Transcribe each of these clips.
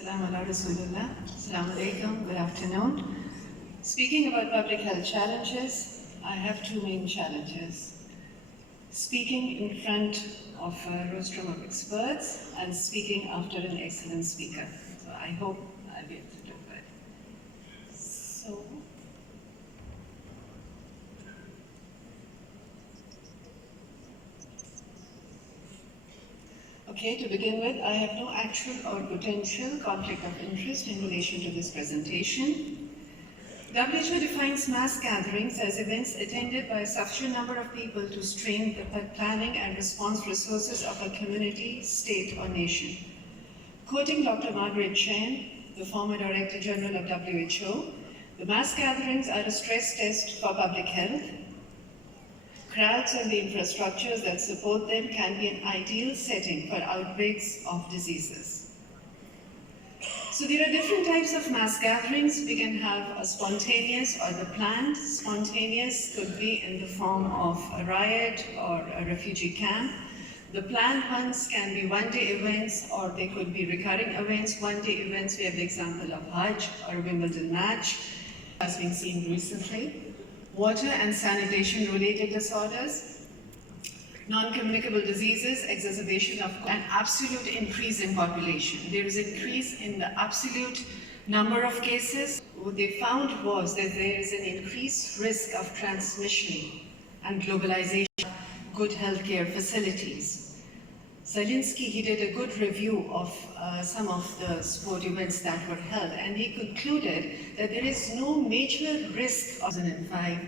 Salam ala Rasulullah. Assalamu alaikum. Good afternoon. Speaking about public health challenges, I have two main challenges. Speaking in front of a rostrum of experts and speaking after an excellent speaker. So I hope I'll be able to do it. So, okay, to begin with, I have no actual or potential conflict of interest in relation to this presentation. WHO defines mass gatherings as events attended by a sufficient number of people to strain the planning and response resources of a community, state, or nation. Quoting Dr. Margaret Chan, the former Director General of WHO, the mass gatherings are a stress test for public health. Crowds and the infrastructures that support them can be an ideal setting for outbreaks of diseases. So there are different types of mass gatherings. We can have a spontaneous or the planned. Spontaneous could be in the form of a riot or a refugee camp. The planned ones can be one-day events or they could be recurring events. One-day events, we have the example of Hajj or a Wimbledon match, has been seen recently. Water and sanitation related disorders, non-communicable diseases, exacerbation of an absolute increase in population. There is an increase in the absolute number of cases. What they found was that there is an increased risk of transmission and globalization of good healthcare facilities. Zelinsky, he did a good review of some of the sport events that were held, and he concluded that there is no major risk of 2005.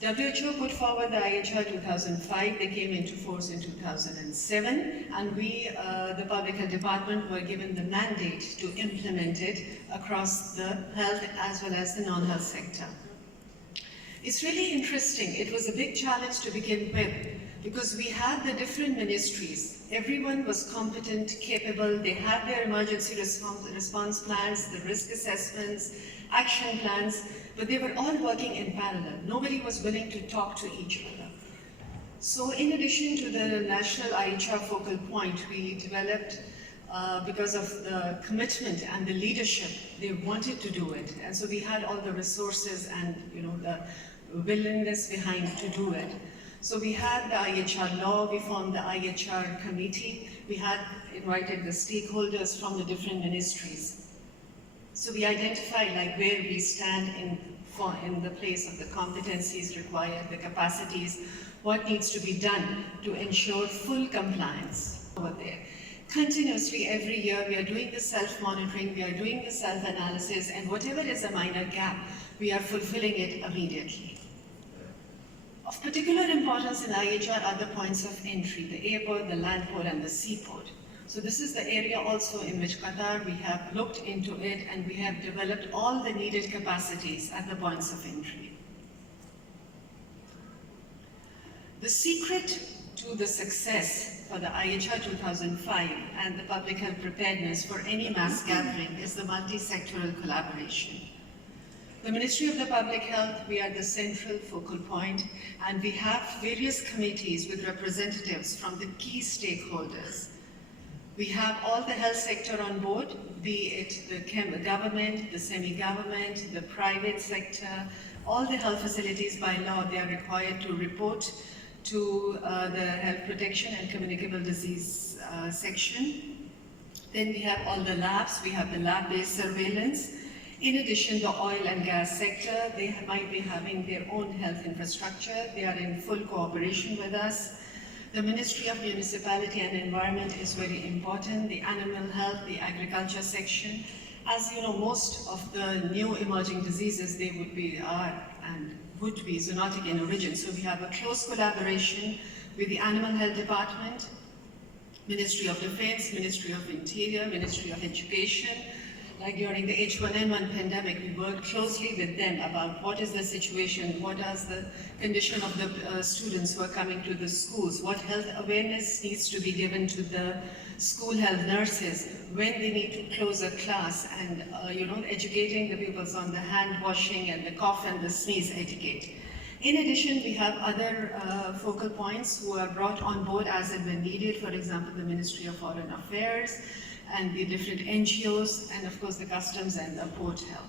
WHO put forward the IHR 2005, they came into force in 2007, and we, the Public Health Department, were given the mandate to implement it across the health as well as the non-health sector. It's really interesting. It was a big challenge to begin with because we had the different ministries. Everyone was competent, capable, they had their emergency response plans, the risk assessments, action plans, but they were all working in parallel. Nobody was willing to talk to each other. So in addition to the national IHR focal point, we developed, because of the commitment and the leadership, they wanted to do it. And so we had all the resources and the willingness behind to do it. So we had the IHR law, we formed the IHR committee, we had invited the stakeholders from the different ministries. So we identify where we stand in the place of the competencies required, the capacities, what needs to be done to ensure full compliance over there. Continuously every year we are doing the self-monitoring, we are doing the self-analysis, and whatever is a minor gap, we are fulfilling it immediately. Of particular importance in IHR are the points of entry, the airport, the land port, and the seaport. So this is the area also in which Qatar, we have looked into it and we have developed all the needed capacities at the points of entry. The secret to the success for the IHR 2005 and the public health preparedness for any mass gathering is the multi-sectoral collaboration. The Ministry of the Public Health, we are the central focal point, and we have various committees with representatives from the key stakeholders. We have all the health sector on board, be it the government, the semi-government, the private sector, all the health facilities by law, they are required to report to the health protection and communicable disease section. Then we have all the labs, we have the lab-based surveillance. In addition, the oil and gas sector, they might be having their own health infrastructure. They are in full cooperation with us. The Ministry of Municipality and Environment is very important. The animal health, the agriculture section. As you know, most of the new emerging diseases, they would be zoonotic in origin. So we have a close collaboration with the Animal Health Department, Ministry of Defense, Ministry of Interior, Ministry of Education. Like during the H1N1 pandemic, we worked closely with them about what is the situation, what is the condition of the students who are coming to the schools, what health awareness needs to be given to the school health nurses, when they need to close a class, and educating the pupils on the hand washing and the cough and the sneeze etiquette. In addition, we have other focal points who are brought on board as and when needed. For example, the Ministry of Foreign Affairs, and the different NGOs, and of course the customs and the port health.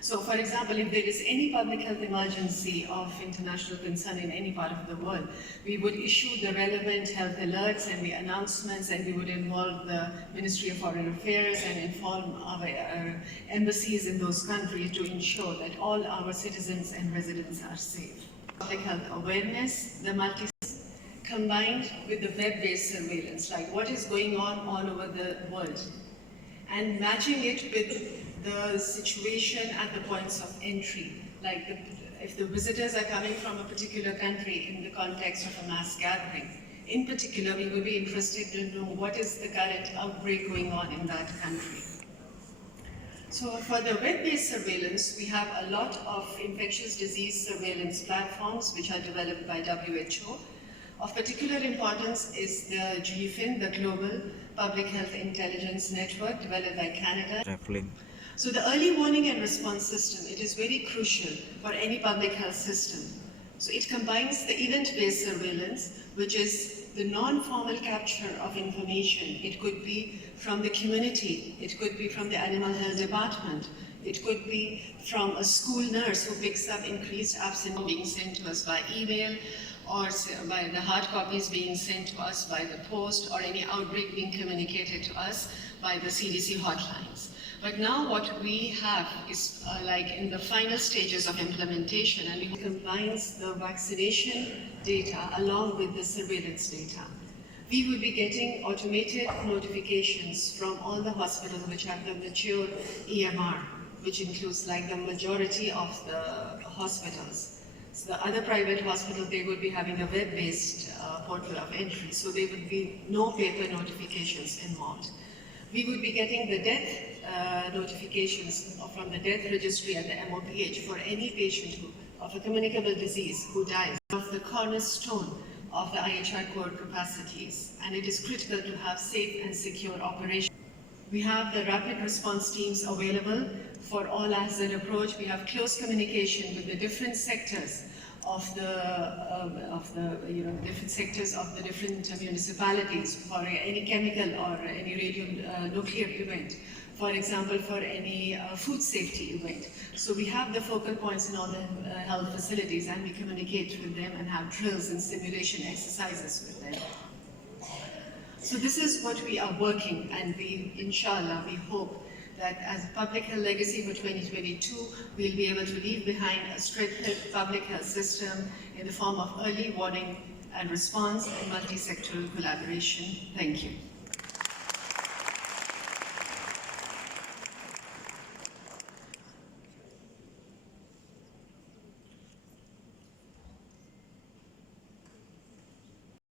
So for example, if there is any public health emergency of international concern in any part of the world, we would issue the relevant health alerts and the announcements, and we would involve the Ministry of Foreign Affairs and inform our embassies in those countries to ensure that all our citizens and residents are safe. Public health awareness, the multi combined with the web-based surveillance, like what is going on all over the world, and matching it with the situation at the points of entry, like if the visitors are coming from a particular country in the context of a mass gathering. In particular, we would be interested to know what is the current outbreak going on in that country. So for the web-based surveillance, we have a lot of infectious disease surveillance platforms which are developed by WHO. Of particular importance is the GFIN, the Global Public Health Intelligence Network, developed by Canada. So the early warning and response system, it is very crucial for any public health system. So it combines the event-based surveillance, which is the non-formal capture of information. It could be from the community, it could be from the animal health department, it could be from a school nurse who picks up increased absence being sent to us by email, or by the hard copies being sent to us by the post, or any outbreak being communicated to us by the CDC hotlines. But now what we have is like in the final stages of implementation, and it combines the vaccination data along with the surveillance data. We will be getting automated notifications from all the hospitals which have the mature EMR, which includes like the majority of the hospitals. So the other private hospitals, they would be having a web-based portal of entry, so there would be no paper notifications involved. We would be getting the death notifications from the death registry and the MOPH for any patient of a communicable disease who dies, of the cornerstone of the IHR core capacities, and it is critical to have safe and secure operation. We have the rapid response teams available for all hazard approach. We have close communication with the different sectors of the different sectors of the different municipalities for any chemical or any nuclear event. For example, for any food safety event. So we have the focal points in all the health facilities, and we communicate with them and have drills and simulation exercises with them. So this is what we are working, and we, inshallah, we hope that as a public health legacy for 2022, we'll be able to leave behind a strengthened public health system in the form of early warning and response and multi-sectoral collaboration. Thank you.